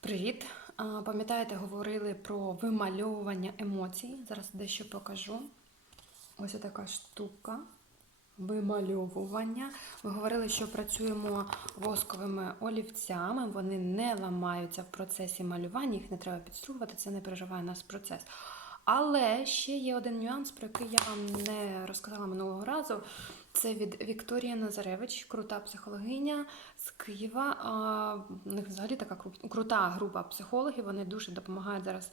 Привіт! Пам'ятаєте, говорили про вимальовування емоцій. Зараз дещо покажу. Ось така штука. Вимальовування. Ми говорили, що працюємо восковими олівцями, вони не ламаються в процесі малювання, їх не треба підстругувати, це не переживає нас процес. Але ще є один нюанс, про який я вам не розказала минулого разу. Це від Вікторії Назаревич, крута психологиня з Києва. У них взагалі така крута група психологів. Вони дуже допомагають зараз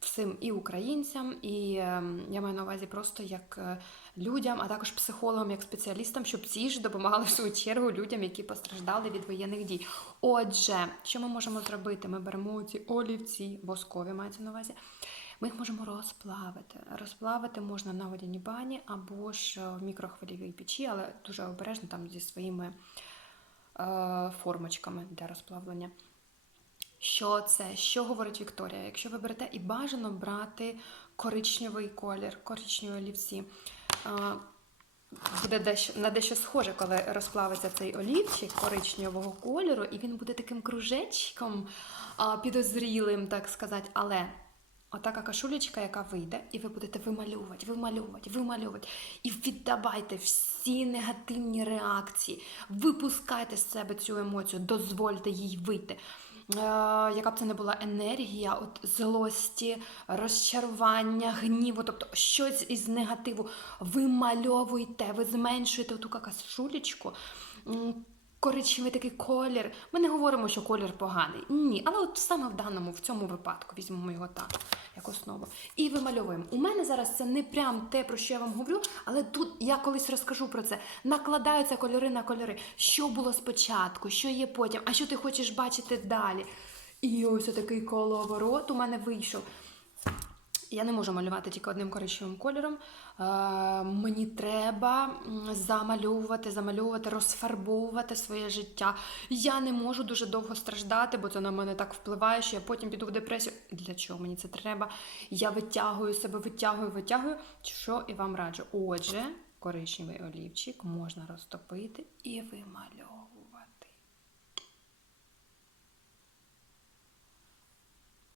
всім і українцям, і ем, я маю на увазі просто як е, людям, а також психологам, як спеціалістам, щоб ці ж допомагали в свою чергу людям, які постраждали від воєнних дій. Отже, що ми можемо зробити? Ми беремо ці олівці, воскові мається на увазі. Ми їх можемо розплавити. Розплавити можна на водяній бані або ж в мікрохвильовій печі, але дуже обережно там зі своїми е, формочками для розплавлення. Що це? Що говорить Вікторія? Якщо ви берете і бажано брати коричневий колір, коричневі олівці. А, Буде дещо, на дещо схоже, коли розплавиться цей олівчик коричневого кольору, і він буде таким кружечком підозрілим, так сказати. Але отака кашулечка, яка вийде, і ви будете вимальовувати, вимальовувати, вимальовувати. І віддавайте всі негативні реакції, випускайте з себе цю емоцію, дозвольте їй вийти. Е, яка б це не була енергія, от злості, розчарування, гніву, тобто щось із негативу, вимальовуйте, ви зменшуєте ту какашулечку. Коричневий такий колір. Ми не говоримо, що колір поганий. Ні, але от саме в даному, в цьому випадку візьмемо його так, як основу. І вимальовуємо. У мене зараз це не прям те, про що я вам говорю, але тут я колись розкажу про це. Накладаються кольори на кольори. Що було спочатку, що є потім, а що ти хочеш бачити далі. І ось такий коловорот у мене вийшов. Я не можу малювати тільки одним коричневим кольором. Е, мені треба замальовувати, замальовувати, розфарбовувати своє життя. Я не можу дуже довго страждати, бо це на мене так впливає, що я потім піду в депресію. Для чого мені це треба? Я витягую себе, витягую, витягую. Що і вам раджу. Отже, коричневий олівчик можна розтопити і вимальовувати.